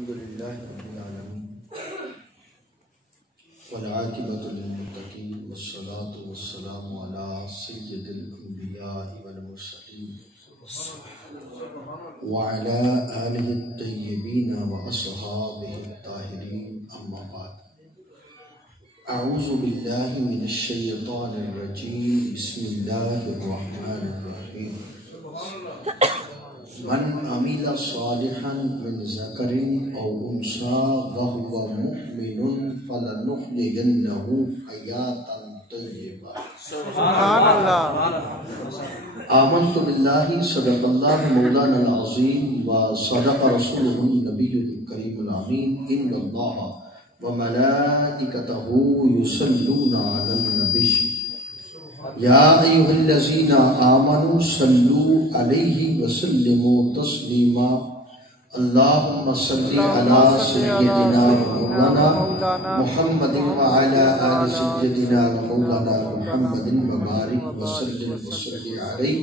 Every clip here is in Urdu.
الحمدللہ رب العالمین والعاقبۃ للمتقین والصلاة والسلام علی سید الانبیاء والمرسلین وعلی آلہ الطیبین واصحابہ الطاہرین، اما بعد۔ اعوذ باللہ من الشیطان الرجیم، بسم اللہ الرحمن الرحیم۔ من عمل صالحا من ذکر او انثى وهو مؤمن فلنحيينه حیاتا طیبہ۔ سبحان اللہ۔ آمنت باللہ، صدق اللہ مولانا العظیم وصدق رسولہ النبی الکریم الامین، ان اللہ وملائکتہ یصلون علی النبی یا ایھا الذین آمنوا صلوا علیہ وسلموا تسلیما۔ اللہم صل علی سیدنا مولانا محمد وعلی آل سیدنا مولانا محمد وبارک وسلم وصلی علیہ۔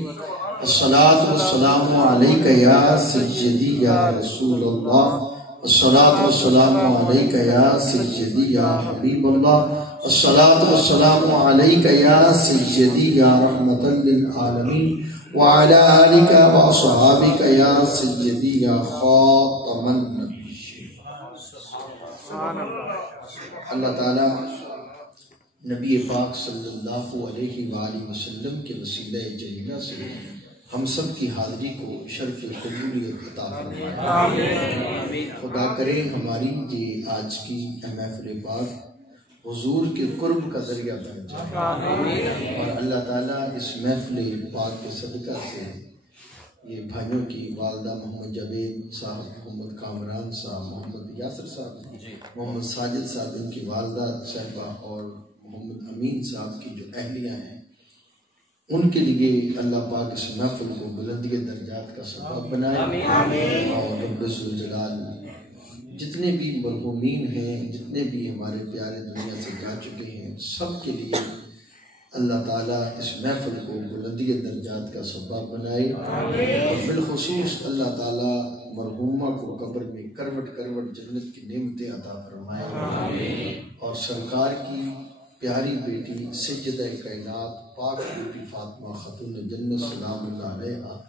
الصلاۃ والسلام علیک یا سیدی یا رسول اللہ، الصلاۃ والسلام علیک یا سیدی یا حبیب اللہ، الصلاۃ والسلام علیک یا سیدی یا رحمۃ للعالمین، وعلی آلک واصحابک یا سیدی یا خاتم النبیین۔ اللہ تعالیٰ نبی پاک صلی اللہ علیہ وآلہ وسلم کے وسیلہ جلیلہ سے ہم سب کی حاضری کو شرف قبولیت عطا فرمائے۔ خدا کرے ہماری یہ آج کی محفل پاک حضور کے قرب کا ذریعہ بن جائے، اور اللہ تعالیٰ اس محفل پاک کے صدقہ سے یہ بھائیوں کی والدہ محمد جاوید صاحب، محمد کامران صاحب، محمد یاسر صاحب، محمد ساجد صاحب، ان کی والدہ صاحبہ، اور محمد امین صاحب کی جو اہلیہ ہیں، ان کے لیے اللہ پاک اس محفل کو بلندی درجات کا سبب بنائے، اور رب ذوالجلال جتنے بھی مرحومین ہیں، جتنے بھی ہمارے پیارے دنیا سے جا چکے ہیں، سب کے لیے اللہ تعالیٰ اس محفل کو بلندی درجات کا سبب بنائے، اور بالخصوص اللہ تعالیٰ مرحومہ کو قبر میں کروٹ کروٹ جنت کی نعمتیں عطا فرمائے، اور سرکار کی پیاری بیٹی سیدہ کائنات پاک بیٹی فاطمہ خاتون جنت سلام اللہ علیہا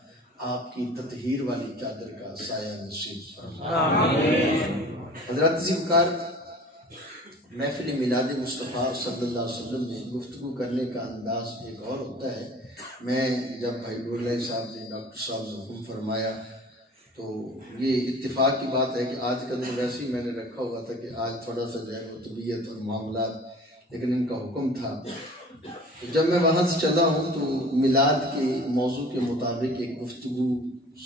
آپ کی تطہیر والی چادر کا سایہ نصیب فرمائے۔ حضرات ذکر محفل میلاد مصطفیٰ صلی اللہ علیہ وسلم میں گفتگو کرنے کا انداز ایک اور ہوتا ہے۔ میں جب بھائی گولائے صاحب نے ڈاکٹر صاحب نے حکم فرمایا تو یہ اتفاق کی بات ہے کہ آج کا دن ویسے ہی میں نے رکھا ہوا تھا کہ آج تھوڑا سا جو ہے طبیعت اور معاملات، لیکن ان کا حکم تھا۔ جب میں وہاں سے چلا ہوں تو میلاد کے موضوع کے مطابق ایک گفتگو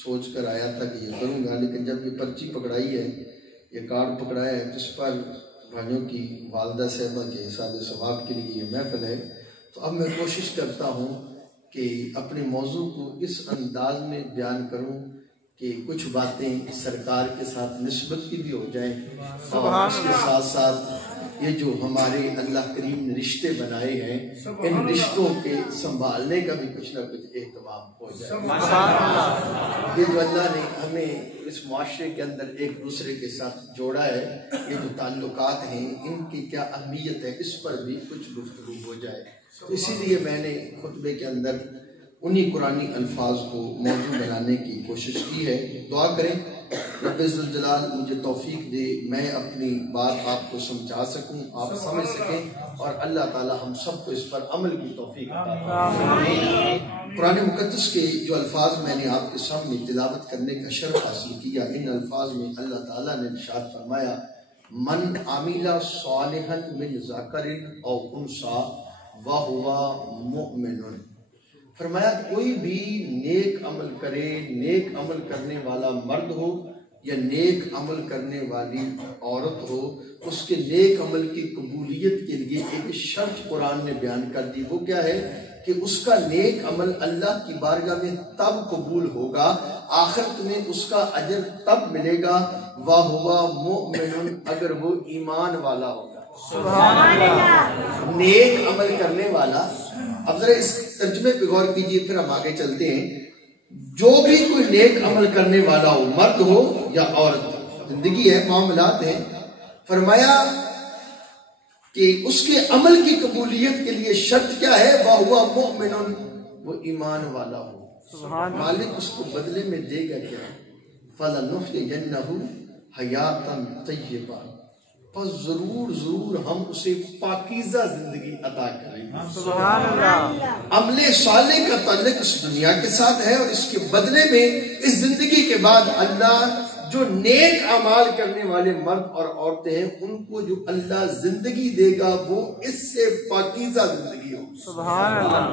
سوچ کر آیا تھا کہ یہ کروں گا، لیکن جب یہ پرچی پکڑائی ہے، یہ کارڈ پکڑایا ہے، جس پر بھائیوں کی والدہ صاحبہ کے حساب ثواب کے لیے یہ محفل ہے، تو اب میں کوشش کرتا ہوں کہ اپنے موضوع کو اس انداز میں بیان کروں کہ کچھ باتیں سرکار کے ساتھ نسبت کی بھی ہو جائیں، اور اس کے ساتھ ساتھ یہ جو ہمارے اللہ کریم نے رشتے بنائے ہیں، ان رشتوں کے سنبھالنے کا بھی کچھ نہ کچھ اہتمام ہو جائے۔ یہ جو اللہ نے ہمیں اس معاشرے کے اندر ایک دوسرے کے ساتھ جوڑا ہے، یہ جو تعلقات ہیں، ان کی کیا اہمیت ہے، اس پر بھی کچھ گفتگو ہو جائے۔ تو اسی لیے میں نے خطبے کے اندر انہی قرآنی الفاظ کو موضوع بنانے کی کوشش کی ہے۔ دعا کریں رب ذوالجلال مجھے توفیق دے، میں اپنی بات آپ کو سمجھا سکوں، آپ سمجھ سکیں، اور اللہ تعالی ہم سب کو اس پر عمل کی توفیق عطا فرمائے۔ قرآن مقدس کے جو الفاظ میں نے آپ کے سامنے تلاوت کرنے کا شرف حاصل کیا، ان الفاظ میں اللہ تعالیٰ نے ارشاد فرمایا، من عمل صالحا من ذکر او انثی وہو مؤمن۔ فرمایا کوئی بھی نیک عمل کرے، نیک عمل کرنے والا مرد ہو یا نیک عمل کرنے والی عورت ہو، اس کے نیک عمل کی قبولیت کے لیے ایک شرط قرآن نے بیان کر دی۔ وہ کیا ہے کہ اس کا نیک عمل اللہ کی بارگاہ میں تب قبول ہوگا، آخرت میں اس کا اجر تب ملے گا، وَهُوَ مُؤْمِنٌ، اگر وہ ایمان والا ہوگا۔ سبحان اللہ۔ نیک عمل کرنے والا، اب ذرا اس ترجمے پہ غور کیجئے، پھر ہم آگے چلتے ہیں۔ جو بھی کوئی نیک عمل کرنے والا ہو، مرد ہو یا عورت، زندگی ہے، معاملات ہیں. فرمایا کہ اس کے عمل کی قبولیت کے لیے شرط کیا ہے؟ وَهُوَ مُؤْمِنٌ، وہ ایمان والا ہو. مالک اس کو بدلے میں دے گا کیا؟ فَلَنُحْيِيَنَّهُ حَيَاتًا طَيِّبَةً، پس ضرور ہم اسے پاکیزہ زندگی عطا کریں گے. سبحان اللہ. عمل صالح کا تعلق اس دنیا کے ساتھ ہے، اور اس کے بدلے میں اس زندگی کے بعد اللہ جو نیک اعمال کرنے والے مرد اور عورتیں ہیں ان کو جو اللہ زندگی دے گا وہ اس سے پاکیزہ زندگی ہو. سبحان اللہ.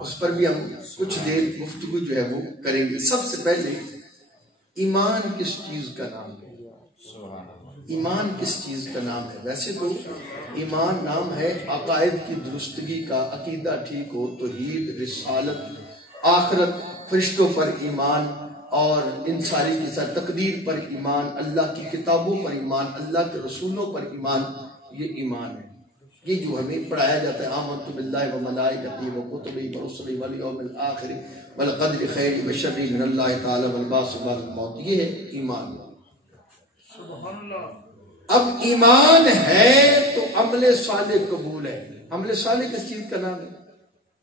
اس پر بھی ہم کچھ دیر گفتگو جو ہے وہ کریں گے. سب سے پہلے ایمان کس چیز کا نام ہے؟ ایمان کس چیز کا نام ہے؟ ویسے تو ایمان نام ہے عقائد کی درستگی کا، عقیدہ ٹھیک ہو، توحید، رسالت، آخرت، فرشتوں پر ایمان، اور ان ساری کی ساتھ تقدیر پر ایمان، اللہ کی کتابوں پر ایمان، اللہ کے رسولوں پر ایمان. یہ ایمان ہے. یہ جو ہمیں پڑھایا جاتا ہے آمنت باللہ و ملائکتہ و کتبہ و رسلہ والیوم الآخر والقدر خیر و شر من اللہ تعالی والبعث بعد الموت. یہ ہے ایمان. اب ایمان ہے تو عمل صالح قبول ہے. عمل صالح کس چیز کا نام ہے؟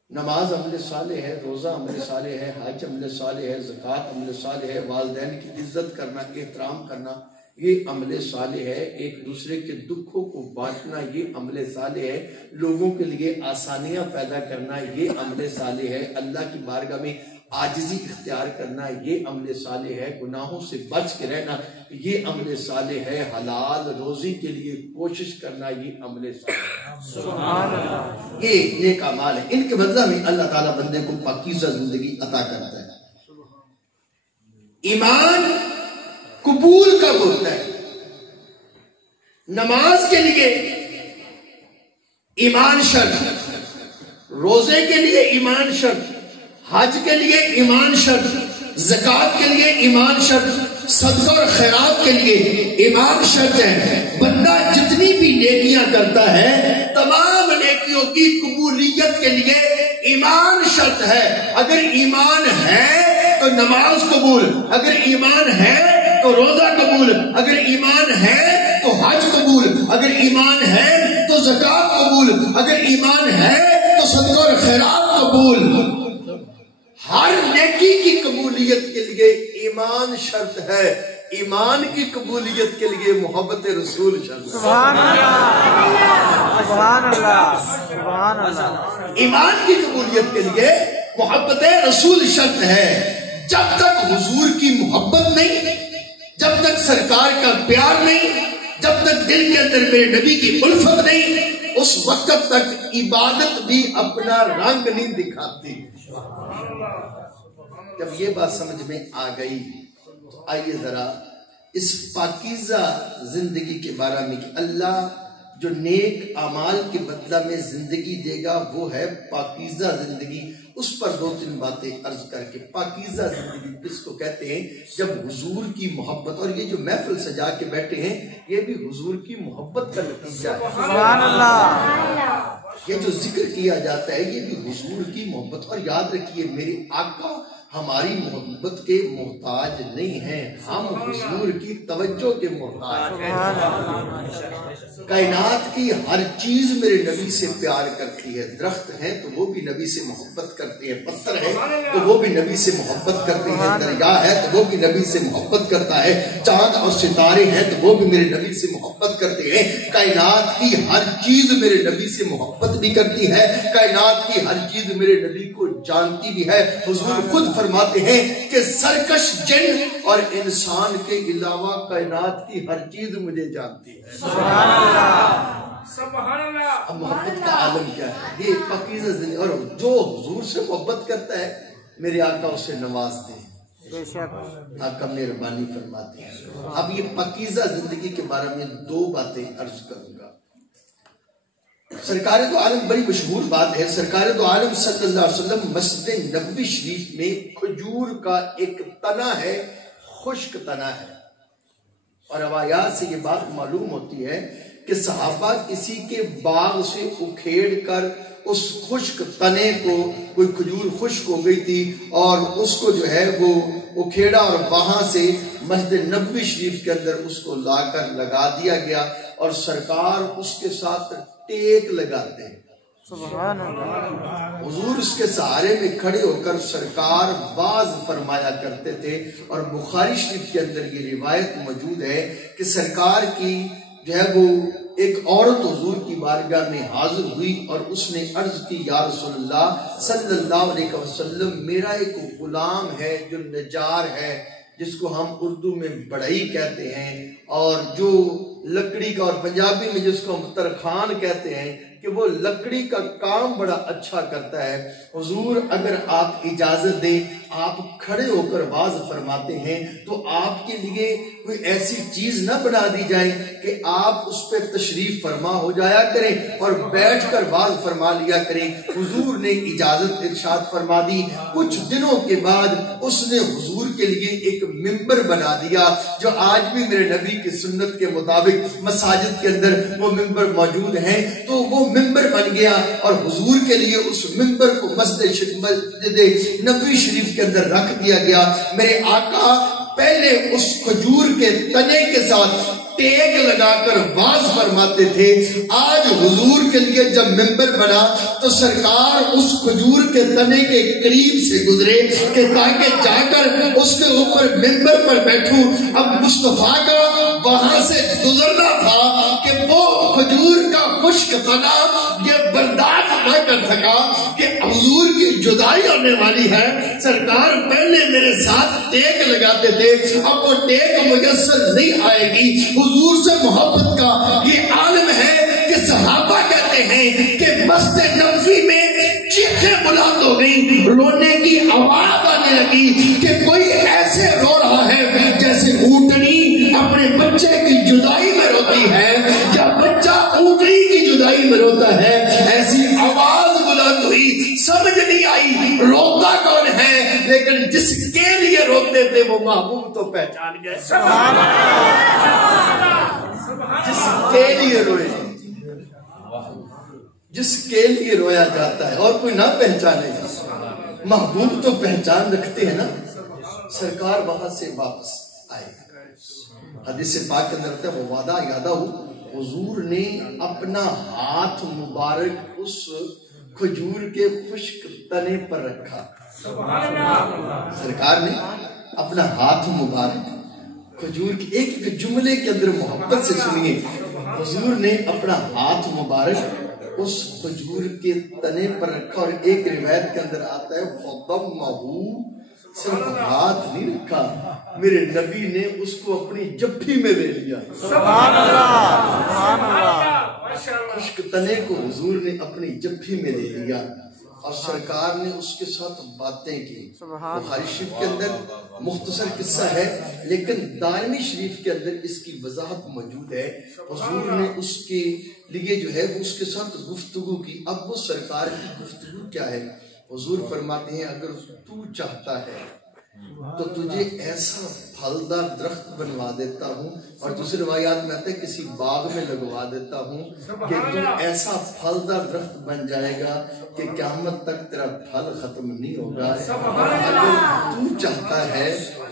نماز عمل صالح ہے، روزہ عمل صالح ہے، حج عمل صالح ہے، زکوٰۃ عمل صالح ہے، والدین کی عزت کرنا، احترام کرنا یہ عمل صالح ہے. ایک دوسرے کے دکھوں کو بانٹنا یہ عمل صالح ہے. لوگوں کے لیے آسانیاں پیدا کرنا یہ عمل صالح ہے. اللہ کی بارگاہ میں عاجزی اختیار کرنا یہ عمل صالح ہے. گناہوں سے بچ کے رہنا یہ عمل صالح ہے. حلال روزی کے لیے کوشش کرنا یہ عمل صالح ہے. سبحان اللہ. یہ نیک اعمال ہے. ان کے بدلہ میں اللہ تعالیٰ بندے کو پاکیزہ زندگی عطا کرتا ہے. ایمان قبول کب ہوتا ہے؟ نماز کے لیے ایمان شرط، روزے کے لیے ایمان شرط، حج کے لیے ایمان شرط، زکوٰۃ کے لیے ایمان شرط، صدقہ اور خیرات کے لیے ایمان شرط ہے. بندہ جتنی بھی نیکیاں کرتا ہے تمام نیکیوں کی قبولیت کے لیے ایمان شرط ہے. اگر ایمان ہے تو نماز قبول، اگر ایمان ہے تو روزہ قبول، اگر ایمان ہے تو حج قبول، اگر ایمان ہے تو زکوٰۃ قبول، اگر ایمان ہے تو صدقہ اور خیرات قبول. ہر نیکی کی قبولیت کے لیے ایمان شرط ہے. ایمان کی قبولیت کے لیے محبت رسول شرط ہے. سبحان اللہ. سبحان اللہ. سبحان اللہ. ایمان کی قبولیت کے لیے محبت رسول شرط ہے. جب تک حضور کی محبت نہیں، جب تک سرکار کا پیار نہیں، جب تک دل کے اندر میرے نبی کی الفت نہیں، اس وقت تک عبادت بھی اپنا رنگ نہیں دکھاتی. جب یہ بات سمجھ میں آ گئی تو آئیے ذرا اس پاکیزہ زندگی کے بارے میں کہ اللہ جو نیک اعمال کے بدلہ میں زندگی دے گا وہ ہے پاکیزہ زندگی. اس پر دو تین باتیں عرض کر کے. پاکیزہ زندگی کس کو کہتے ہیں؟ جب حضور کی محبت، اور یہ جو محفل سجا کے بیٹھے ہیں یہ بھی حضور کی محبت کا نتیجہ ہے. سبحان اللہ. یہ جو ذکر کیا جاتا ہے یہ بھی حضور کی محبت. اور یاد رکھیے میرے آقا ہماری محبت کے محتاج نہیں ہیں، ہم حضور کی توجہ کے محتاج ہیں. کائنات کی ہر چیز میرے نبی سے پیار کرتی ہے. درخت ہیں تو وہ بھی نبی سے محبت کرتے ہیں، پتھر ہے تو وہ بھی نبی سے محبت کرتے ہیں، دریا ہے تو وہ بھی نبی سے محبت کرتا ہے، چاند اور ستارے ہیں تو وہ بھی میرے نبی سے محبت کرتے ہیں. کائنات کی ہر چیز میرے نبی سے محبت بھی کرتی ہے، کائنات کی ہر چیز میرے نبی کو جانتی بھی ہے. حضور خود فرماتے ہیں کہ سرکش جن اور انسان کے علاوہ کائنات کی ہر چیز مجھے جانتی ہے. سبحان اللہ. سبحان اللہ. اب محبت کا عالم کیا ہے؟ یہ پاکیزہ زندگی. اور جو حضور سے محبت کرتا ہے میرے آقا اسے نوازتے ہیں، بے شک. آقا مہربانی فرماتے ہیں. اب یہ پاکیزہ زندگی کے بارے میں دو باتیں عرض کروں گا. سرکار دو عالم بڑی مشہور بات ہے. سرکار دو عالم صلی اللہ علیہ وسلم مسجد نبوی شریف میں کھجور کا ایک تنا ہے، خشک تنا ہے. اور روایات سے یہ بات معلوم ہوتی ہے کہ صحابہ کسی کے باغ سے اکھیڑ کر اس خشک تنے کو، کوئی کھجور خشک ہو گئی تھی اور اس کو جو ہے وہ اکھیڑا اور وہاں سے مسجد نبوی شریف کے اندر اس کو لا کر لگا دیا گیا اور سرکار اس کے ساتھ ٹیک لگاتے ہیں. سبحان اللہ. حضور اس کے سہارے میں کھڑے ہو کر سرکار باز فرمایا کرتے تھے. اور بخاری شریف کے اندر یہ روایت موجود ہے کہ سرکار کی جو ہے وہ ایک عورت حضور کی بارگاہ میں حاضر ہوئی اور اس نے عرض کی یا رسول اللہ صلی اللہ علیہ وسلم میرا ایک غلام ہے جو نجار ہے جس کو ہم اردو میں بڑھئی کہتے ہیں اور جو لکڑی کا اور پنجابی میں جس کو ہم ترخان کہتے ہیں کہ وہ لکڑی کا کام بڑا اچھا کرتا ہے. حضور اگر آپ اجازت دیں آپ کھڑے ہو کر واز فرماتے ہیں تو آپ کے لیے کوئی ایسی چیز نہ بنا دی جائے کہ آپ اس پہ تشریف فرما ہو جایا کریں اور بیٹھ کر واز فرما لیا کریں. حضور نے اجازت ارشاد فرما دی. کچھ دنوں کے بعد اس نے حضور کے لیے ایک ممبر بنا دیا جو آج بھی میرے نبی کی سنت کے مطابق مساجد کے اندر وہ ممبر موجود ہیں. تو وہ ممبر بن گیا اور حضور کے لیے اس ممبر کو مسجد نبوی شریف کے اندر رکھ دیا گیا. میرے آقا پہلے اس کھجور کے تنے کے ساتھ ٹیک لگا کر باز فرماتے تھے. آج حضور کے لیے جب ممبر بنا تو سرکار اس کھجور کے تنے کے قریب سے گزرے کہ تاکہ جا کر اس کے اوپر ممبر پر بیٹھوں. اب مصطفیٰ کا وہاں سے گزرنا تھا کہ وہ کھجور کا خشک تنا یہ برداشت نہ کر سکا کہ حضور کی جدائی ہونے والی ہے. سرکار پہلے میرے ساتھ ٹیک لگاتے تھے اب وہ ٹیک میسر نہیں آئے گی. حضور سے محبت کا یہ عالم ہے کہ صحابہ کہتے ہیں کہ مسجد نبوی میں چیخیں بلند ہو گئی, رونے کی آواز آنے لگی کہ کوئی ایسے رو رہا ہے جیسے اونٹنی اپنے بچے کی جدائی میں روتی ہے یا بچہ اونٹنی کی جدائی میں روتا ہے. ایسی آواز بلند ہوئی, سمجھ نہیں آئی روتا کون ہے, لیکن جس کے لیے روتے تھے وہ محبوب تو پہچان گئے. جس کے لیے روئے, جس کے لیے رویا جاتا ہے اور کوئی نہ پہچانے گا, محبوب تو پہچان رکھتے ہیں نا. سرکار وہاں سے واپس آئے. حدیث پاک کے اندر وہ وعدہ یادہ ہو حضور نے اپنا ہاتھ مبارک اس کھجور کے خشک تنے پر رکھا. سرکار نے اپنا ہاتھ مبارک کھجور کے ایک جملے کے اندر محبت سے سنیے. حضور نے اپنا ہاتھ مبارک اس کھجور کے تنے پر رکھا اور ایک روایت کے اندر آتا ہے فضمہ, صرف ہاتھ نہیں رکھا, میرے نبی نے اس کو اپنی جبھی میں لے لیا. سبحان اللہ, سبحان اللہ. خشک تنے کو حضور نے اپنی جبھی میں لے لیا اور سرکار نے اس کے ساتھ باتیں کی. بخاری شریف کے اندر مختصر قصہ ہے لیکن دارمی شریف کے اندر اس کی وضاحت موجود ہے. حضور نے اس کے لیے جو ہے اس کے ساتھ گفتگو کی. اب وہ سرکار کی گفتگو کیا ہے؟ حضور فرماتے ہیں اگر تو چاہتا ہے تو تجھے ایسا پھلدار درخت بنوا دیتا ہوں, اور دوسری روایات میں آتا ہے کسی باغ میں لگوا دیتا ہوں کہ تو ایسا پھلدار درخت بن جائے گا کہ قیامت تک تیرا پھل ختم نہیں ہوگا.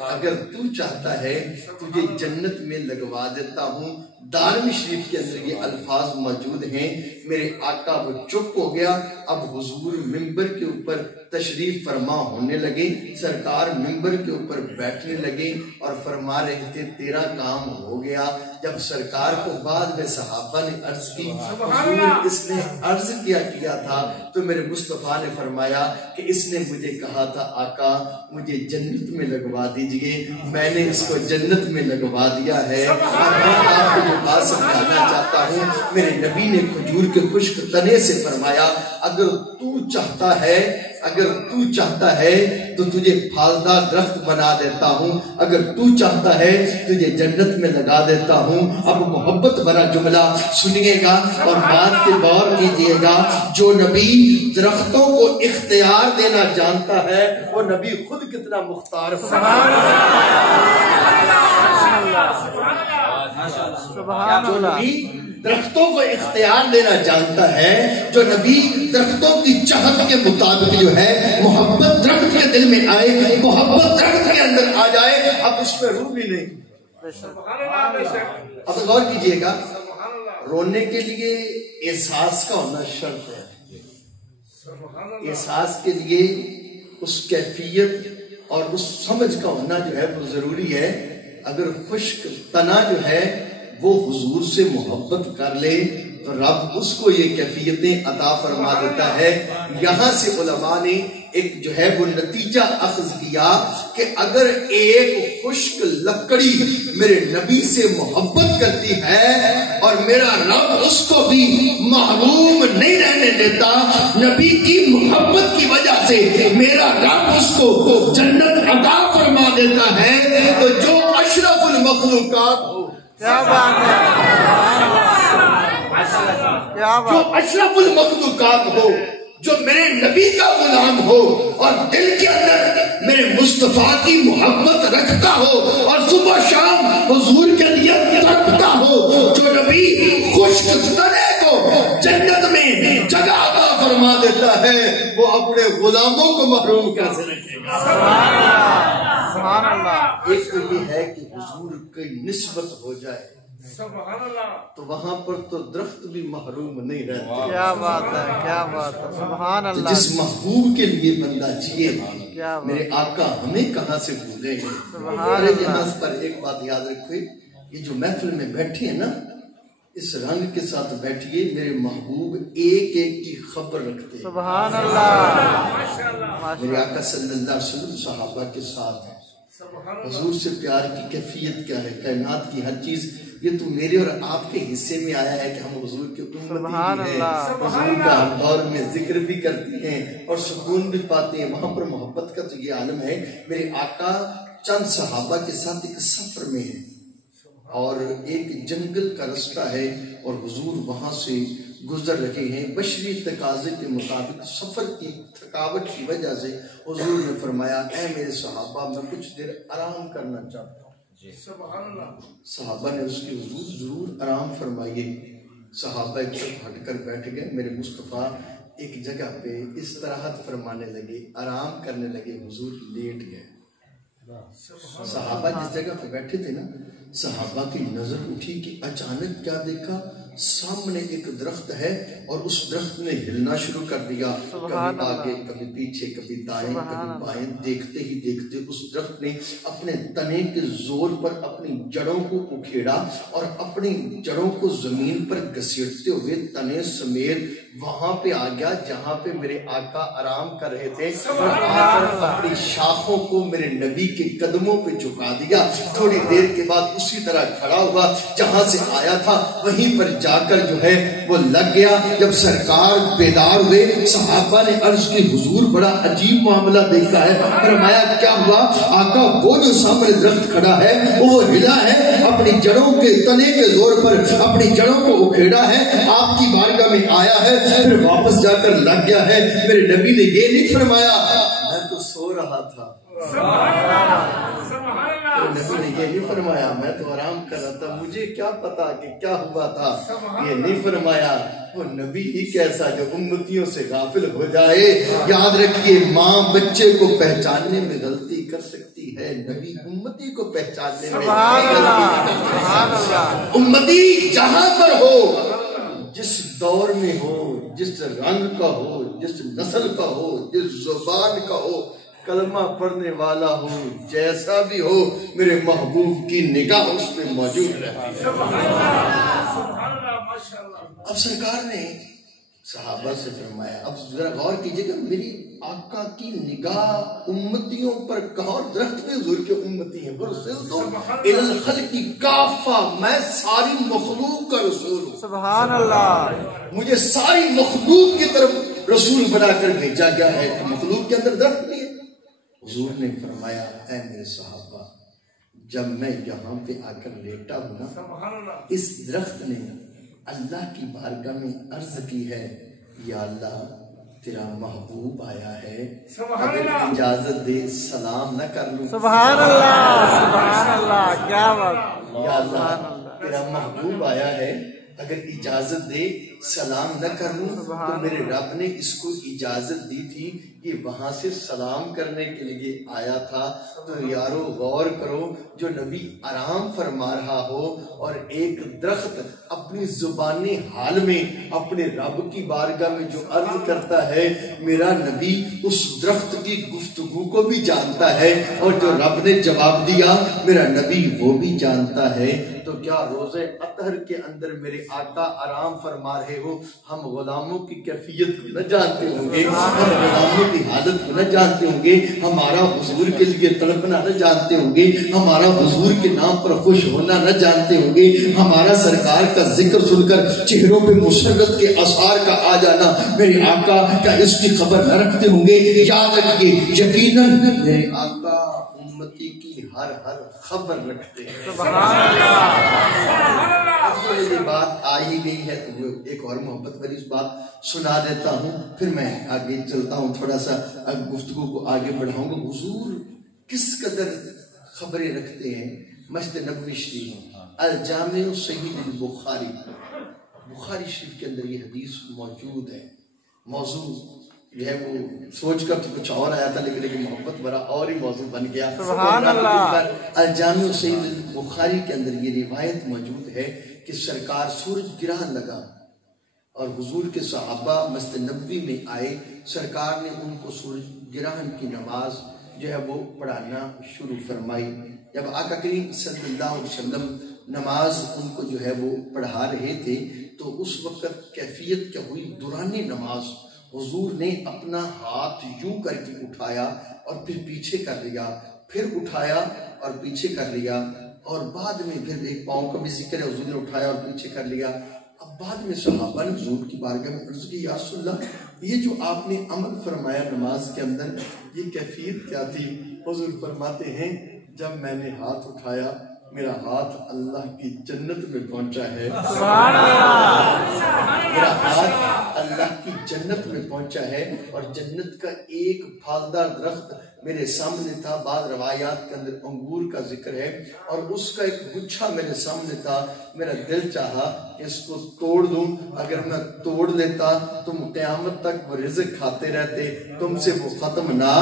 اگر تو چاہتا ہے تجھے جنت میں لگوا دیتا ہوں. دارمی شریف کے اندر یہ الفاظ موجود ہیں. میرے آقا وہ چپ ہو گیا. اب حضور ممبر کے اوپر تشریف فرما ہونے لگے. سرکار ممبر کے اوپر بیٹھنے لگے اور فرما رہے تھے تیرا کام ہو گیا. جب سرکار کو بعد میں صحابہ نے عرض کی حضور اس نے عرض کیا تھا تو میرے مصطفیٰ نے فرمایا کہ اس نے مجھے کہا تھا آقا مجھے جنت میں لگوا دیجئے, میں نے اس کو جنت میں لگوا دیا ہے. آپ کو یہ بات سمجھانا چاہتا ہوں, میرے نبی نے کھجور کے خشک تنے سے فرمایا اگر تو چاہتا ہے تو تجھے پھلدار درخت بنا دیتا ہوں, اگر تو چاہتا ہے تجھے جنت میں لگا دیتا ہوں. اب محبت بھرا جملہ سنیے گا اور بات کے غور کیجئے گا. جو نبی درختوں کو اختیار دینا جانتا ہے وہ نبی خود کتنا مختار ہے. سبحان جو اللہ نبی درختوں کو اختیار دینا جانتا ہے، جو نبی درختوں کی چاہت کے مطابق جو ہے محبت درخت کے دل میں آئے، محبت درخت کے اندر آ جائے، اب اس میں روح بھی نہیں۔ اب غور کیجئے گا، رونے کے لیے احساس کا ہونا شرط ہے، احساس کے لیے اس کیفیت اور اس سمجھ کا ہونا جو ہے وہ ضروری ہے۔ اگر خشک تنا جو ہے وہ حضور سے محبت کر لے تو رب اس کو یہ کیفیتیں عطا فرما دیتا ہے۔ یہاں سے علماء نے ایک جو ہے وہ نتیجہ اخذ کیا کہ اگر ایک خشک لکڑی میرے نبی سے محبت کرتی ہے اور میرا رب اس کو بھی محروم نہیں رہنے دیتا، نبی کی محبت کی وجہ سے میرا رب اس کو جنت عطا فرما دیتا ہے، تو جو اشرف المخلوقات ہو، کیا بات ہے، کیا جو بات، اشرف المخلوقات ہو، جو میرے نبی کا غلام ہو اور دل کے اندر میرے مصطفیٰ کی محبت رکھتا ہو اور صبح شام حضور کے لیے تڑپتا ہو، جو نبی خشک تنے کو جنت میں جگہ عطا فرما دیتا ہے، وہ اپنے غلاموں کو محروم کیسے رکھے گا؟ سبحان اللہ، ایک تو یہ ہے کہ حضور کی نسبت ہو جائے تو وہاں پر تو درخت بھی محروم نہیں رہتے۔ کیا بات ہے، کیا بات ہے، سبحان اللہ، جس محبوب کے لیے بندہ جیے، کیا بات، میرے آقا ہمیں کہاں سے بھولے ہیں۔ سبحان میرے اللہ، یہاں پر ایک بات یاد رکھیں، یہ جو محفل میں بیٹھے ہیں نا، اس رنگ کے ساتھ بیٹھیے، میرے محبوب ایک ایک کی خبر رکھتے ہیں۔ سبحان اللہ، میرے آقا صلی اللہ علیہ وسلم صحابہ کے ساتھ ہیں۔ حضور سے پیار کی کیفیت کیا ہے؟ کائنات کی ہر چیز، یہ تو میرے اور آپ کے حصے میں آیا ہے کہ ہم حضور کے امتی بھی ہیں، حضور کا ہم دور میں ذکر بھی کرتے ہیں اور سکون بھی پاتے ہیں، وہاں پر محبت کا تو یہ عالم ہے۔ میرے آقا چند صحابہ کے ساتھ ایک سفر میں ہیں اور ایک جنگل کا رستہ ہے اور حضور وہاں سے گزر رہے ہیں۔ بشری تقاضے کے مطابق سفر کی تھکاوٹ کی وجہ سے حضور نے فرمایا، اے میرے صحابہ، میں کچھ دیر آرام کرنا چاہتا ہوں۔ صحابہ نے اس کی حضور ضرور آرام فرمائیے۔ صحابہ ایک طرف ہٹ کر بیٹھ گئے، میرے مصطفیٰ ایک جگہ پہ استراحت فرمانے لگے، آرام کرنے لگے، حضور لیٹ گئے۔ صحابہ جس جگہ پہ بیٹھے تھے نا، صحابہ کی نظر اٹھی کہ اچانک کیا دیکھا، سامنے ایک درخت ہے اور اس درخت نے ہلنا شروع کر دیا، کبھی آگے کبھی پیچھے، کبھی دائیں کبھی بائیں۔ دیکھتے ہی دیکھتے اس درخت نے اپنے تنے کے زور پر اپنی جڑوں کو اکھیڑا اور اپنی جڑوں کو زمین پر گھسیٹتے ہوئے تنے سمیت وہاں پہ آ گیا جہاں پہ میرے آقا آرام کر رہے تھے، اور آ کر اپنی شاخوں کو میرے نبی کے قدموں پہ جھکا دیا۔ تھوڑی دیر کے بعد اسی طرح کھڑا ہوا، جہاں سے آیا تھا وہیں پر جا کر جو ہے وہ لگ گیا۔ جب سرکار بیدار ہوئے، صحابہ نے عرض کی، حضور بڑا عجیب معاملہ دیکھا ہے۔ فرمایا کیا ہوا؟ آقا وہ جو سامنے درخت کھڑا ہے وہ ہلا ہے، اپنی جڑوں کے تنے کے زور پر اپنی جڑوں کو اکھیڑا ہے، آپ کی بارگاہ میں آیا ہے، پھر واپس جا کر لگ گیا ہے۔ میرے نبی نے یہ نہیں فرمایا میں تو سو رہا تھا، نبی نے یہ نہیں فرمایا میں تو آرام کر رہا تھا، مجھے کیا پتا کہ کیا ہوا تھا، یہ نہیں فرمایا۔ وہ نبی ہی کیسا جو امتیوں سے غافل ہو جائے۔ یاد رکھیے، ماں بچے کو پہچاننے میں غلطی کر سکتی ہے، نبی امتی کو پہچاننے میں غلطی کر سکتا ہے۔ امتی جہاں پر ہو، جس دور میں ہو، جس رنگ کا ہو، جس نسل کا ہو، جس زبان کا ہو، کلمہ پڑھنے والا ہو، جیسا بھی ہو، میرے محبوب کی نگاہ اس میں موجود رہتی ہے۔ اب سرکار نے صحابہ سے فرمایا، اب ذرا غور کیجئے کہ میری آقا کی نگاہ امتیوں پر کہاں، اور درخت میں حضور کے امتی ہیں، برسلت الی الخلق کافہ، میں ساری مخلوق کا رسول ہوں، سبحان اللہ، مجھے ساری مخلوق کی طرف رسول بنا کر بھیجا گیا ہے۔ مخلوق کے اندر درخت نہیں ہے۔ حضور نے فرمایا، اے میرے صحابہ، جب میں یہاں پہ آ کر لیٹا ہوں نا، اس درخت نے اللہ کی بارگاہ میں عرض کی ہے، یا اللہ تیرا محبوب آیا ہے، اگر اجازت دے سلام نہ کر لوں۔ سبحان اللہ، سبحان اللہ، کیا بات، یا اللہ تیرا محبوب آیا ہے، اگر اجازت دے سلام نہ کروں تو میرے رب نے اس کو اجازت دی تھی کہ وہاں سے سلام کرنے کے لیے آیا تھا۔ تو یارو غور کرو، جو نبی آرام فرما رہا ہو اور ایک درخت اپنی زبانی حال میں اپنے رب کی بارگاہ میں جو عرض کرتا ہے، میرا نبی اس درخت کی گفتگو کو بھی جانتا ہے، اور جو رب نے جواب دیا میرا نبی وہ بھی جانتا ہے۔ تو کیا روزے اطہر کے اندر میرے آقا آرام فرما رہے ہو، ہم غلاموں کی کیفیت کو نہ جانتے ہوں گے، ہم غلاموں کی حالت کو نہ جانتے ہوں گے، ہمارا حضور کے لیے تڑپنا نہ جانتے ہوں گے، ہمارا حضور کے نام پر خوش ہونا نہ جانتے ہوں گے، ہمارا سرکار کا ذکر سن کر چہروں پہ مسرت کے آثار کا آ جانا میرے آقا کا اس کی خبر نہ رکھتے ہوں گے۔ یاد رکھیے، یقیناً میرے آقا امتی کی ہر خبر رکھتے ہیں۔ سبحان اللہ۔ اب تو یہ بات آ ہی گئی ہے تو ایک اور محبت والی اس بات سنا دیتا ہوں، پھر میں آگے چلتا ہوں، تھوڑا سا گفتگو کو آگے بڑھاؤں گا۔ حضور کس قدر خبریں رکھتے ہیں۔ مسجد نبوی شریف الجامع صحیح البخاری، بخاری شریف کے اندر یہ حدیث موجود ہے۔ موضوع جو ہے وہ سوچ کر تو کچھ اور آیا تھا، لیکن محبت بڑا اور ہی موضوع بن گیا۔ سبحان اللہ۔ الجامع صحیح البخاری کے اندر یہ روایت موجود ہے کہ سرکار سورج گرہن لگا اور حضور کے صحابہ مسجد نبوی میں آئے، سرکار نے ان کو سورج گرہن کی نماز جو ہے وہ پڑھانا شروع فرمائی۔ جب آقا کریم صلی اللہ علیہ وسلم نماز ان کو جو ہے وہ پڑھا رہے تھے تو اس وقت کیفیت کیا ہوئی، دوران نماز حضور نے اپنا ہاتھ یوں کر کے اٹھایا اور پھر پیچھے کر لیا، پھر اٹھایا اور پیچھے کر لیا، اور بعد میں پھر ایک پاؤں کا بھی ذکر ہے، حضور نے اٹھایا اور پیچھے کر لیا۔ اب بعد میں صحابہ نے حضور کی بارگاہ میں عرض کی، یا رسول اللہ یہ جو آپ نے عمل فرمایا نماز کے اندر یہ کیفیت کیا تھی؟ حضور فرماتے ہیں جب میں نے ہاتھ اٹھایا میرا ہاتھ اللہ کی جنت میں پہنچا ہے، سبحان اللہ۔ میرا ہاتھ اللہ کی جنت میں پہنچا ہے، اور جنت کا ایک پھالدار درخت میرے سامنے تھا۔ بعض روایات کے اندر انگور کا ذکر ہے، اور اس کا ایک گچھا میرے سامنے تھا۔ میرا دل چاہا کہ اس کو توڑ دوں، اگر میں توڑ دیتا تم قیامت تک وہ رزق کھاتے رہتے، تم سے وہ ختم نہ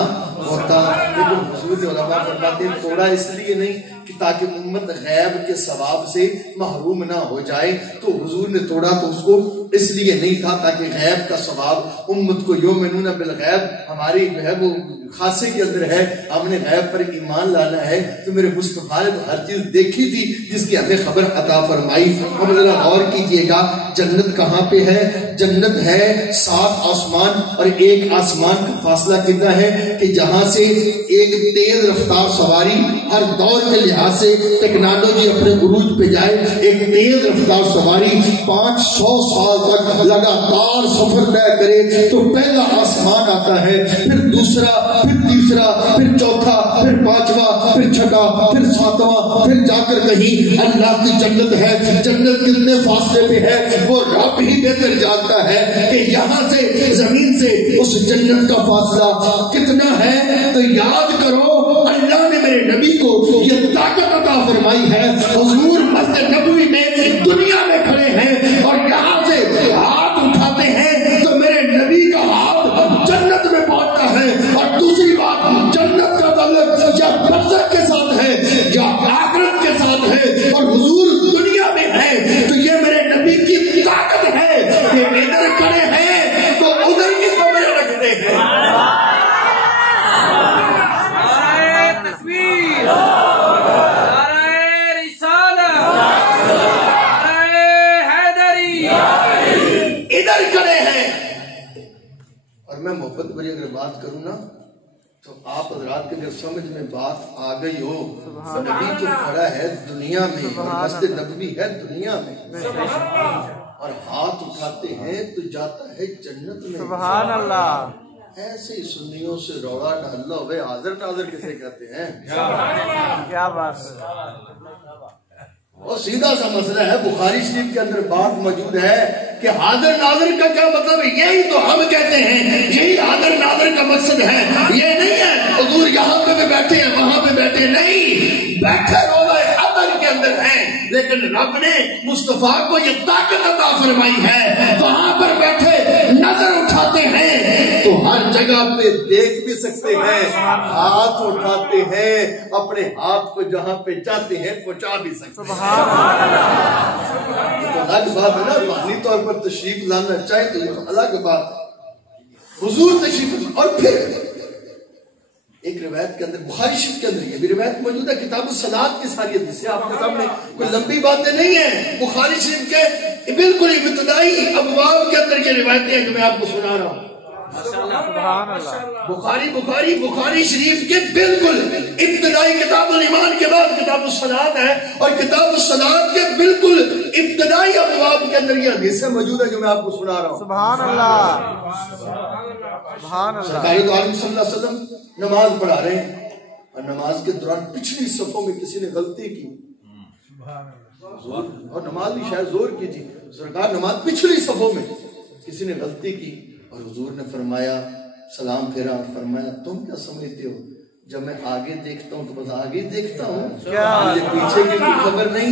ہوتا۔ لیکن حضور علماء فرماتے ہیں توڑا اس لیے نہیں کہ تاکہ امت غیب کے ثواب سے محروم نہ ہو جائے، تو حضور نے توڑا تو اس کو اس لیے نہیں تھا تاکہ غیب کا ثواب امت کو یؤمنون بالغیب ہماری جو ہے وہ خاصے کے اندر ہے، ہم نے غیب پر ایمان لانا ہے۔ تو میرے مصطفیٰ نے ہر چیز دیکھی تھی جس کی ہمیں خبر عطا فرمائی۔ اب ذرا غور کیجئے گا جنت کہاں پہ ہے؟ جنت ہے 7 آسمان، اور ایک آسمان کا فاصلہ کتنا ہے کہ جہاں سے ایک تیز رفتار سواری ہر دور کے لحاظ سے ٹیکنالوجی اپنے عروج پہ جائے، ایک تیز رفتار سواری 500 سال تک لگاتار سفر طے کرے تو پہلا آسمان آتا ہے، پھر دوسرا، پھر تیسرا، پھر چوتھا، پھر پانچواں، پھر چھٹا، پھر ساتواں، پھر جا کر کہیں اللہ کی جنت ہے۔ جنت کتنے فاصلے پہ ہے وہ رب ہی بہتر جانتا ہے کہ یہاں سے زمین سے اس جنت کا فاصلہ کتنا ہے۔ تو یاد کرو اللہ نے میرے نبی کو یہ طاقت عطا فرمائی ہے۔ حضور مسجد نبوی میں دنیا میں کھڑے ہیں اور یہاں سے ہاتھ اٹھاتے ہیں تو میرے نبی کا ہاتھ جنت میں پہنچتا ہے۔ اور دوسری بات، جنت کا تعلق یا برزخ کے ساتھ ہے یا آخرت کے ساتھ ہے، اور حضور دنیا میں ہے تو یہ میرے نبی کی طاقت ہے کہ ادھر کھڑے ہیں تو ادھر کی خبریں رکھتے ہیں۔ ادھر کھڑے ہیں، اور میں محبت بڑی اگر بات کروں نا تو آپ حضرات کے اگر سمجھ میں بات آ گئی ہو، نبی تو کھڑا ہے دنیا میں، مسجد نبوی ہے دنیا میں، اور ہاتھ اٹھاتے ہیں تو جاتا ہے جنت میں۔ سبحان اللہ۔ ایسے ہی سنیوں سے روڑا ڈالنا ہوئے، حاضر ناظر کسے کہتے ہیں؟ کیا بات ہے، اور سیدھا سا مسئلہ ہے، بخاری شریف کے اندر بات موجود ہے کہ حاضر ناظر کا کیا مطلب ہے؟ یہی تو ہم کہتے ہیں، یہی حاضر ناظر کا مقصد ہے۔ یہ نہیں ہے حضور یہاں پہ بھی بیٹھے ہیں وہاں پہ بیٹھے، نہیں، بیٹھے روضہ اطہر کے کے اندر ہیں، لیکن رب نے مصطفیٰ کو یہ طاقت عطا فرمائی ہے، وہاں پر بیٹھے نظر اٹھاتے ہیں تو ہر جگہ پہ دیکھ بھی سکتے ہیں، ہاتھ اٹھاتے ہیں، اپنے ہاتھ کو جہاں پہ چاہتے ہیں پہنچا بھی سکتے ہیں۔ تو الگ بات ہے نا، روحانی طور پر تشریف لانا چاہے تو یہ تو الگ بات ہے۔ حضور تشریف، اور پھر ایک روایت کے اندر، بخاری شریف کے اندر یہ بھی روایت موجود ہے، کتاب الصلاۃ کی ساری حدیثیں آپ کے سامنے، کوئی لمبی باتیں نہیں ہیں، بخاری شریف کے بالکل ابتدائی ابواب کے اندر یہ روایتیں ہیں جو میں آپ کو سنا رہا ہوں۔ بخاری شریف کے بالکل ابتدائی کتاب الایمان کے بعد کتاب الصلاۃ ہے، اور کتاب الصلاۃ کے بالکل ابتدائی ابواب کے اندر یہ حدیثیں موجود ہیں جو میں آپ کو سنا رہا ہوں۔ سبحان اللہ، سبحان اللہ۔ سرکار دو عالم صلی اللہ علیہ وسلم نماز پڑھا رہے ہیں، اور نماز کے دوران پچھلی صفوں میں کسی نے غلطی کی، اور نماز بھی شاید زور کی تھی، سرکار نماز پچھلی صفوں میں کسی نے غلطی کی، اور حضور نے فرمایا، سلام پھیرا اور فرمایا تم کیا سمجھتے ہو جب میں آگے دیکھتا ہوں تو بس آگے دیکھتا ہوں، مجھے پیچھے کی کوئی خبر نہیں،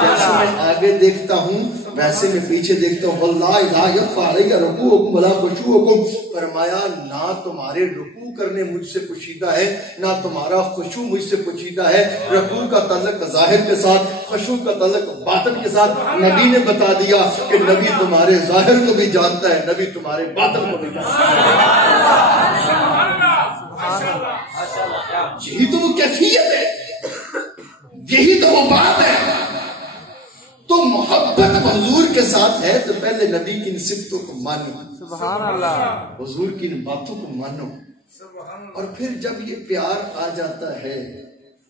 جیسے میں آگے دیکھتا ہوں ویسے میں پیچھے دیکھتا ہوں۔ واللہ لا یخفی علی رکوعکم ولا خشوعکم، فرمایا نہ تمہارے رکوع کرنے مجھ سے پوشیدہ ہے، نہ تمہارا خشوع مجھ سے پوشیدہ ہے۔ رکوع کا تعلق ظاہر کے ساتھ، خشوع کا تعلق باطن کے ساتھ۔ نبی نے بتا دیا کہ نبی تمہارے ظاہر کو بھی جانتا ہے، نبی تمہارے باطن کو بھی جانتا ہے۔ یہی تو وہ کیفیت ہے، یہی تو وہ بات ہے۔ تو محبت حضور کے ساتھ ہے تو پہلے نبی کی ان صفتوں کو مانو، سبحان اللہ، حضور کی ان باتوں کو مانو، اور پھر جب یہ پیار آ جاتا ہے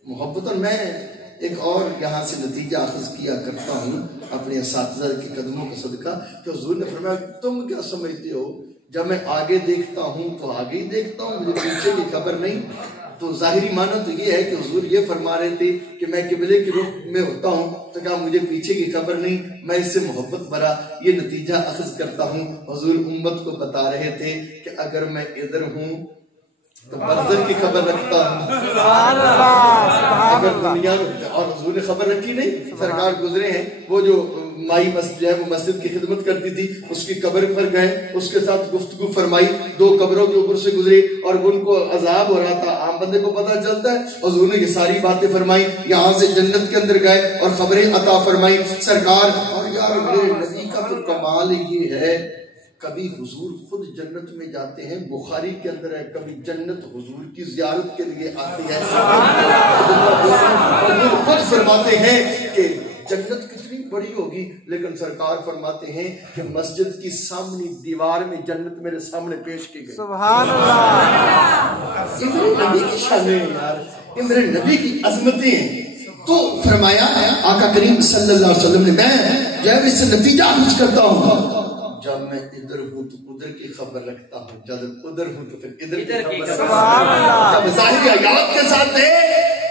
محبت۔ اور میں ایک اور یہاں سے نتیجہ اخذ کیا کرتا ہوں اپنے اساتذہ کے قدموں کا صدقہ، کہ حضور نے فرمایا تم کیا سمجھتے ہو جب میں آگے دیکھتا ہوں تو آگے ہی دیکھتا ہوں، مجھے پیچھے کی خبر نہیں۔ تو ظاہری معنی تو یہ ہے کہ حضور یہ فرما رہے تھے کہ میں قبلے کی رخ میں ہوتا ہوں تو کیا مجھے پیچھے کی خبر نہیں، میں اس سے محبت بھرا یہ نتیجہ اخذ کرتا ہوں۔ حضور امت کو بتا رہے تھے کہ اگر میں ادھر ہوں تو منظر کی خبر رکھتا ہوں، سبحان اللہ، سبحان اگر اللہ۔ دنیا میں، اور حضور نے خبر رکھی نہیں، سرکار گزرے ہیں، وہ جو مائی مسجد ہے وہ مسجد کی خدمت کرتی تھی، اس کی قبر پر گئے، اس کے ساتھ گفتگو فرمائی، 2 قبروں کے اوپر سے گزرے اور ان کو عذاب ہو رہا تھا، عام بندے کو پتہ چلتا ہے، حضور نے یہ ساری باتیں فرمائی، یہاں سے جنت کے اندر گئے اور خبریں عطا فرمائی سرکار۔ اور یار میرے نبی کا تو کمال یہ ہے، کبھی حضور خود جنت میں جاتے ہیں، بخاری کے اندر ہے، کبھی جنت حضور کی زیارت کے لیے آتی ہے، حضور خود فرماتے ہیں کہ جنت کتنی بڑی ہوگی، لیکن سرکار فرماتے ہیں کہ مسجد کی سامنے دیوار میں جنت میرے سامنے پیش کی گئی۔ سبحان اللہ، یہ میرے نبی کی شان ہے یار، یہ میرے نبی کی عظمتیں ہیں۔ تو فرمایا آقا کریم صلی اللہ علیہ وسلم نے، میں جو ہے اس سے نتیجہ اخذ کرتا ہوں، جب میں ادھر ہوں تو ادھر کی خبر رکھتا ہوں، جب ادھر ہوں تو پھر ادھر کی خبر رکھتا ہوں۔ جب ظاہری حیات کے ساتھ تھے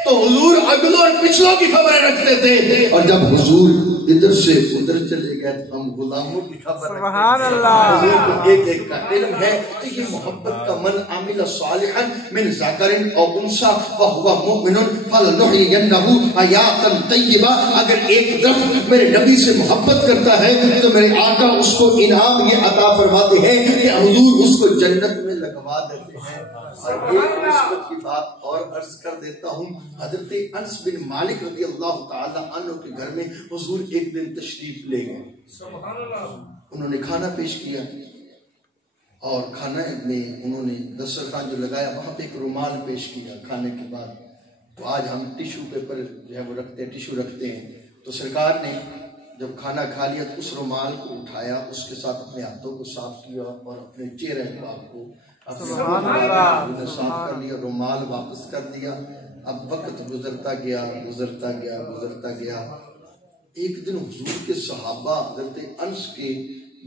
تو حضور اگلوں اور پچھلوں کی خبریں رکھتے تھے، اور جب حضور ادھر سے ادھر چلے گئے تو ہم غلاموں کی خبر رکھتے تھے۔ سبحان اللہ، حضور کو ایک ایک کا علم ہے۔ تو یہ محبت کا من عمل صالحا من ذکر او انثى وهو مؤمن فلنحيينه حیاتا طیبہ، اگر ایک درخت میرے نبی سے محبت کرتا ہے تو میرے آقا اس کو انعام یہ عطا فرماتے ہیں کہ حضور اس کو جنت میں لگوا دیتے ہیں۔ اور ایک نسبت کی بات اور عرض کر دیتا ہوں، حضرت انس بن مالک رضی اللہ تعالی عنہ کے گھر میں حضور ایک دن تشریف لے گئے، انہوں نے کھانا پیش کیا، اور کھانے میں انہوں نے دسترخوان جو لگایا وہاں پہ ایک رومال پیش کیا کھانے کے بعد۔ تو آج ہم ٹیشو پیپر جو ہے وہ رکھتے ہیں، ٹیشو رکھتے ہیں، تو سرکار نے جب کھانا کھا لیا تو اس رومال کو اٹھایا، اس کے ساتھ اپنے ہاتھوں کو صاف کیا اور اپنے چہرے کو سبحان اللہ، صاف کر لیا، رومال واپس کر دیا۔ اب وقت گزرتا گیا گزرتا گیا گزرتا گیا، ایک دن حضور کے صحابہ حضرت انس کے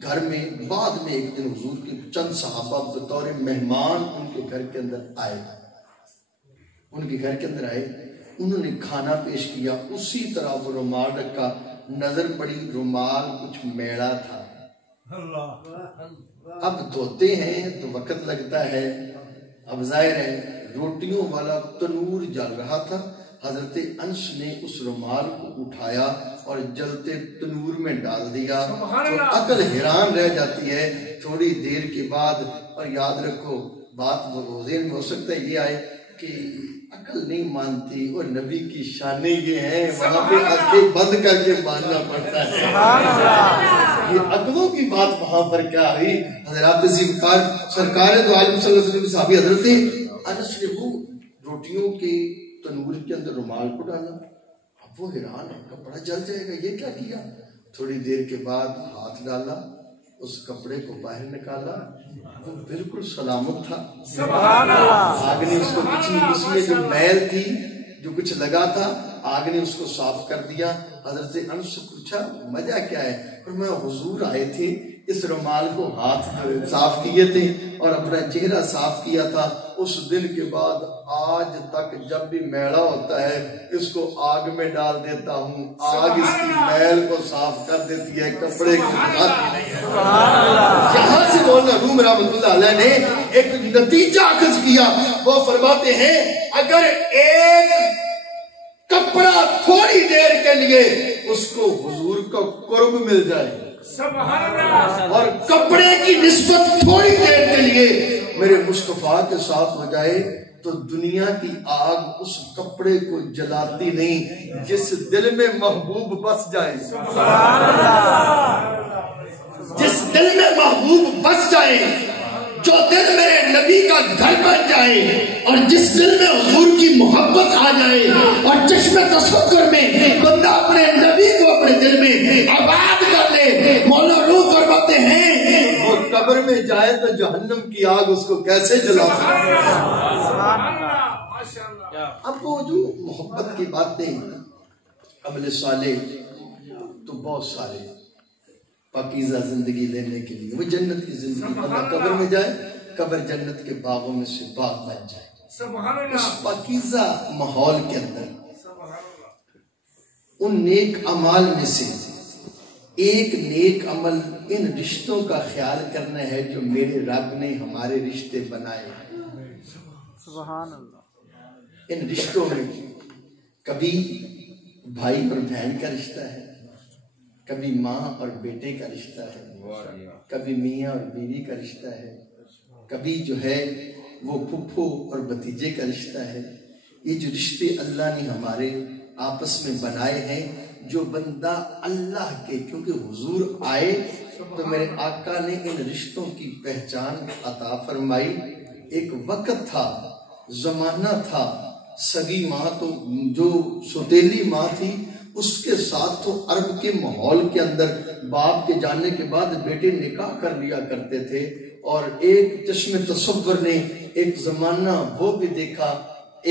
گھر میں، بعد میں ایک دن حضور کے چند صحابہ بطور مہمان ان کے گھر کے اندر آئے، ان کے گھر کے اندر آئے، انہوں نے کھانا پیش کیا، اسی طرح وہ رومال رکھا، نظر پڑی رومال کچھ میڑا تھا۔ اب دھوتے ہیں تو وقت لگتا ہے، اب ظاہر ہے روٹیوں والا تنور جل رہا تھا، حضرت انس نے اس رومال کو اٹھایا اور جلتے تنور میں ڈال دیا تو عقل حیران رہ جاتی ہے تھوڑی دیر کے بعد. اور یاد رکھو بات ذہن میں ہو سکتا ہے یہ آئے کہ عقل نہیں مانتی اور نبی کی شانیں یہ ہیں وہاں پہ آنکھیں بند کر کے ماننا پڑتا ہے. یہ عقلوں کی بات وہاں پر کیا ہوئی. حضرات سرکار دو عالم صلی اللہ علیہ وسلم صحابی حضرت انس نے وہ روٹیوں کے تنور کے اندر رومال کو ڈالا. اب وہ حیران ہے کپڑا جل جائے گا یہ کیا کیا. تھوڑی دیر کے بعد ہاتھ ڈالا اس کپڑے کو باہر نکالا وہ بالکل سلامت تھا. سبحان اللہ. آگ نے اس کو کچھ نہیں اس میں جو میل تھی جو کچھ لگا تھا آگ نے اس کو صاف کر دیا. حضرت انس سے پوچھا وجہ کیا ہے. فرمایا حضور آئے تھے اس رومال کو ہاتھ صاف کیے تھے اور اپنا چہرہ صاف کیا تھا. اس دن کے بعد آج تک جب بھی میڑا ہوتا ہے اس کو آگ میں ڈال دیتا ہوں آگ اس کی میل کو صاف کر دیتی ہے کپڑے کو سکھاتی نہیں ہے. یہاں سے مولانا روم رحمۃ اللہ علیہ نے ایک نتیجہ اخذ کیا. وہ فرماتے ہیں اگر ایک کپڑا تھوڑی دیر کے لیے اس کو حضور کا قرب مل جائے اور کپڑے کی نسبت تھوڑی دیر کے لیے میرے مصطفیٰ کے ساتھ ہو جائے تو دنیا کی آگ اس کپڑے کو جلاتی نہیں جس دل میں محبوب بس جائے. جس دل میں محبوب بس جائے جو دل میرے نبی کا گھر بن جائے اور جس دل میں حضور کی محبت آ جائے اور چشم تصور میں بندہ اپنے نبی کو اپنے دل میں آباد کر لے. مولا روح فرماتے ہیں وہ قبر میں جائے تو جہنم کی آگ اس کو کیسے جلا سکتے. اب وہ جو محبت کی باتیں عمل صالح تو بہت سارے پاکیزہ زندگی لینے کے لیے وہ جنت کی زندگی بندہ قبر میں جائے قبر جنت کے باغوں میں سے باغ بن جائے. اس پاکیزہ ماحول کے اندر ان نیک اعمال میں سے ایک نیک عمل ان رشتوں کا خیال کرنا ہے جو میرے رب نے ہمارے رشتے بنائے. سبحان اللہ. ان رشتوں میں کبھی بھائی اور بہن کا رشتہ ہے کبھی ماں اور بیٹے کا رشتہ ہے کبھی میاں اور بیوی کا رشتہ ہے کبھی جو ہے وہ پھپھو اور بھتیجے کا رشتہ ہے. یہ جو رشتے اللہ نے ہمارے آپس میں بنائے ہیں جو بندہ اللہ کے کیونکہ حضور آئے تو میرے آقا نے ان رشتوں کی پہچان عطا فرمائی. ایک وقت تھا زمانہ تھا سگی ماں تو جو سوتیلی ماں تھی اس کے ساتھ تو عرب کے ماحول کے اندر باپ کے جاننے کے بعد بیٹے نکاح کر لیا کرتے تھے اور ایک چشم تصور نے ایک زمانہ وہ بھی دیکھا.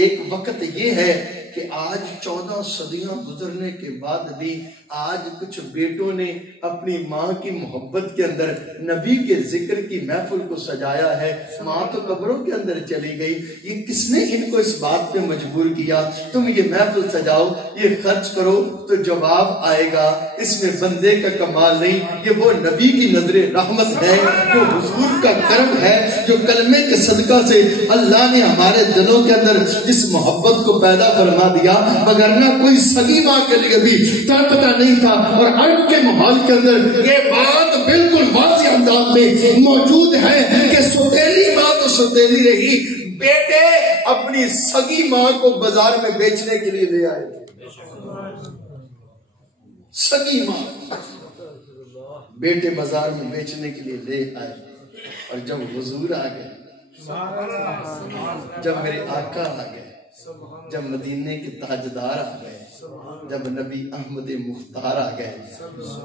ایک وقت یہ ہے کہ آج 14 صدیاں گزرنے کے بعد بھی آج کچھ بیٹوں نے اپنی ماں کی محبت کے اندر نبی کے ذکر کی محفل کو سجایا ہے. ماں تو قبروں کے اندر چلی گئی. یہ کس نے ان کو اس بات پہ مجبور کیا تم یہ محفل سجاؤ یہ خرچ کرو تو جواب آئے گا اس میں بندے کا کمال نہیں یہ وہ نبی کی نظر رحمت ہے جو حضور کا کرم ہے جو کلمے کے صدقہ سے اللہ نے ہمارے دلوں کے اندر جس محبت کو پیدا فرما دیا وگرنہ کوئی سگی ماں کے لیے بھی تڑپتا نہیں تھا. اور عرب کے ماحول کے اندر یہ بات بالکل واضح انداز میں موجود ہے کہ سوتیلی ماں تو سوتیلی رہی بیٹے اپنی سگی ماں کو بازار میں بیچنے کے لیے لے آئے تھے. سگی ماں بیٹے بازار میں بیچنے کے لیے لے آئے اور جب حضور آ گئے جب میرے آقا آ گئے جب مدینے کے تاجدار آ گئے جب نبی احمد مختار آ گئے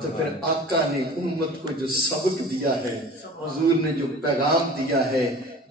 تو پھر آقا نے امت کو جو سبق دیا ہے حضور نے جو پیغام دیا ہے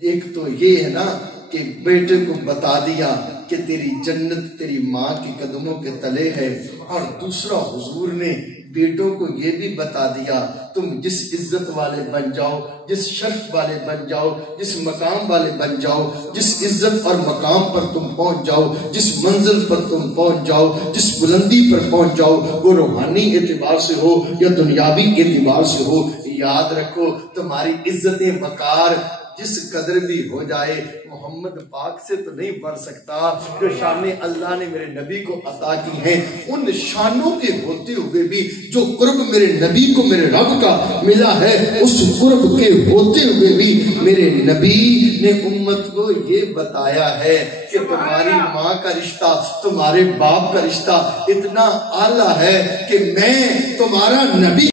ایک تو یہ ہے نا کہ بیٹے کو بتا دیا کہ تیری جنت تیری ماں کی قدموں کے تلے ہے اور دوسرا حضور نے بیٹوں کو یہ بھی بتا دیا تم جس عزت والے بن جاؤ جس شرف والے بن جاؤ جس مقام والے بن جاؤ جس عزت اور مقام پر تم پہنچ جاؤ جس منزل پر تم پہنچ جاؤ جس بلندی پر پہنچ جاؤ وہ روحانی اعتبار سے ہو یا دنیاوی اعتبار سے ہو یاد رکھو تمہاری عزت وقار جس قدر بھی ہو جائے محمد پاک سے تو نہیں بڑھ سکتا۔ جو شانیں اللہ نے میرے نبی کو عطا کی ہیں ان شانوں کے ہوتے ہوئے بھی جو قرب میرے نبی کو میرے رب کا ملا ہے اس قرب کے ہوتے ہوئے بھی میرے نبی نے امت کو یہ بتایا ہے کہ تمہاری ماں کا رشتہ تمہارے باپ کا رشتہ اتنا اعلیٰ ہے کہ میں تمہارا نبی